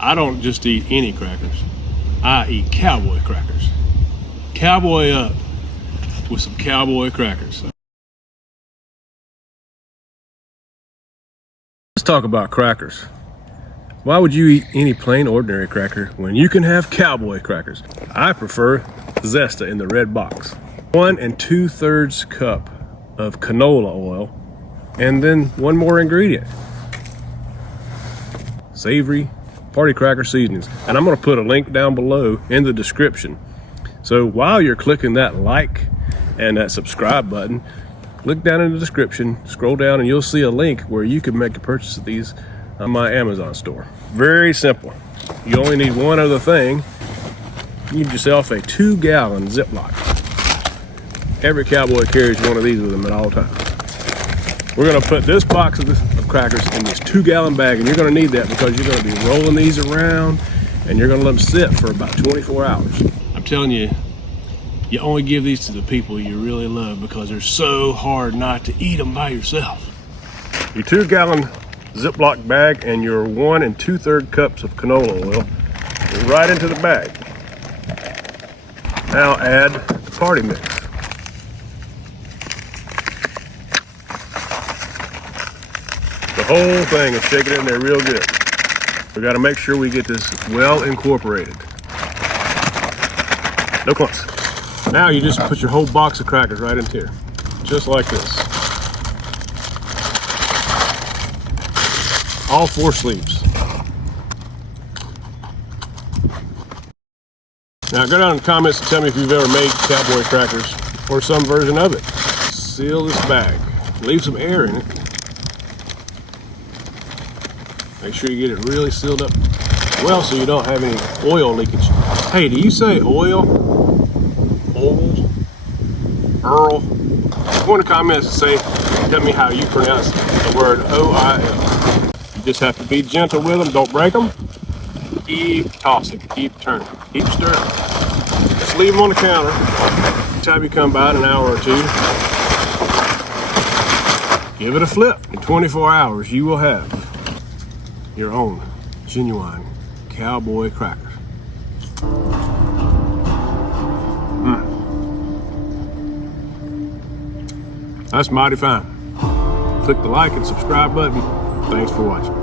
I don't just eat any crackers. I eat cowboy crackers. Cowboy up with some cowboy crackers. Let's talk about crackers. Why would you eat any plain ordinary cracker when you can have cowboy crackers? I prefer Zesta in the red box. 1 2/3 cup of canola oil, and then one more ingredient. Savory party cracker seasonings. And I'm gonna put a link down below in the description. So while you're clicking that like and that subscribe button, look down in the description, scroll down, and you'll see a link where you can make a purchase of these on my Amazon store. Very simple. You only need one other thing. You need yourself a 2-gallon Ziploc. Every cowboy carries one of these with them at all times. We're gonna put this box of crackers in this 2-gallon bag, and you're gonna need that because you're gonna be rolling these around and you're gonna let them sit for about 24 hours. I'm telling you, you only give these to the people you really love because they're so hard not to eat them by yourself. Your 2-gallon Ziploc bag and your 1 2/3 cups of canola oil right into the bag. Now add the party mix. The whole thing is shaking in there real good. We got to make sure we get this well incorporated. No clumps. Now you just put your whole box of crackers right into here, just like this. All 4 sleeves. Now go down in the comments and tell me if you've ever made cowboy crackers or some version of it. Seal this bag. Leave some air in it. Make sure you get it really sealed up well so you don't have any oil leakage. Hey, do you say oil? Oil? Earl? Go in the comments and say, tell me how you pronounce the word O-I-L. You just have to be gentle with them, don't break them. Keep tossing, keep turning, keep stirring. Just leave them on the counter. By the time you come by in an hour or 2, give it a flip. In 24 hours, you will have your own genuine cowboy crackers. That's mighty fine. Click the like and subscribe button. Thanks for watching.